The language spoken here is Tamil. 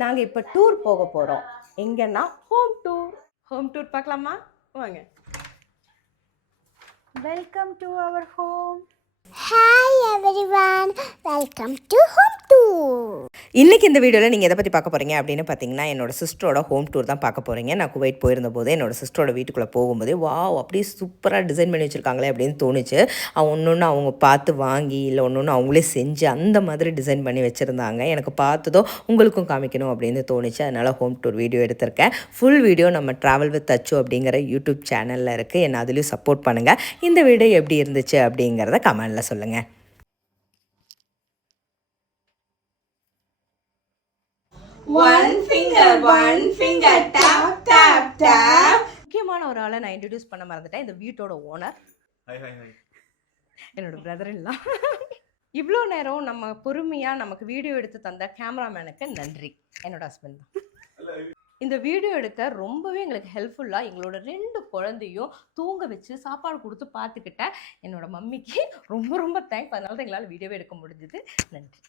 நாங்கள் இப்போ டூர் போக போகிறோம். எங்கன்னா ஹோம் டூர் பார்க்கலாமா? வாங்க. Welcome to our home. Hi everyone, welcome to home tour. இன்றைக்கி இந்த வீடியோவில் நீங்கள் எதை பற்றி பார்க்க போகிறீங்க அப்படின்னு பார்த்தீங்கன்னா, என்னோட சிஸ்டரோட ஹோம் டூர் தான் பார்க்க போகிறீங்க. நான் குவைட் போயிருந்த போது என்னோட சிஸ்டரோட வீட்டுக்குள்ளே போகும்போது அப்படியே சூப்பராக டிசைன் பண்ணி வச்சுருக்காங்களே அப்படின்னு தோணுச்சு. ஒன்று ஒன்று அவங்க பார்த்து வாங்கி இல்லை ஒன்று ஒன்று அவங்களே செஞ்சு அந்த மாதிரி டிசைன் பண்ணி வச்சுருந்தாங்க. எனக்கு பார்த்ததோ உங்களுக்கும் காமிக்கணும் அப்படின்னு தோணுச்சு. அதனால் ஹோம் டூர் வீடியோ எடுத்திருக்கேன். ஃபுல் வீடியோ நம்ம ட்ராவல் வித் அச்சு அப்படிங்கிற யூடியூப் சேனலில் இருக்குது. என்னை அதுலேயும் சப்போர்ட் பண்ணுங்கள். இந்த வீடியோ எப்படி இருந்துச்சு அப்படிங்கிறத கமெண்டில் சொல்லுங்கள். One finger, tap, tap, tap. முக்கியமான ஒரு ஆளை நான் இன்ட்ரடியூஸ் பண்ண மறந்துட்டேன். இந்த வீட்டோட ஓனர் என்னோட பிரதர் இல்ல. இவ்வளோ நேரம் நம்ம பொறுமையாக நமக்கு வீடியோ எடுத்து தந்த கேமராமேனுக்கு நன்றி. என்னோட ஹஸ்பண்ட் தான். இந்த வீடியோ எடுக்க ரொம்பவே எங்களுக்கு ஹெல்ப்ஃபுல்லாக எங்களோட 2 குழந்தையும் தூங்க வச்சு சாப்பாடு கொடுத்து பார்த்துக்கிட்டேன் என்னோட மம்மிக்கு ரொம்ப ரொம்ப தேங்க்ஸ். அதனால தான் எங்களால் வீடியோவே எடுக்க முடிஞ்சுது. நன்றி.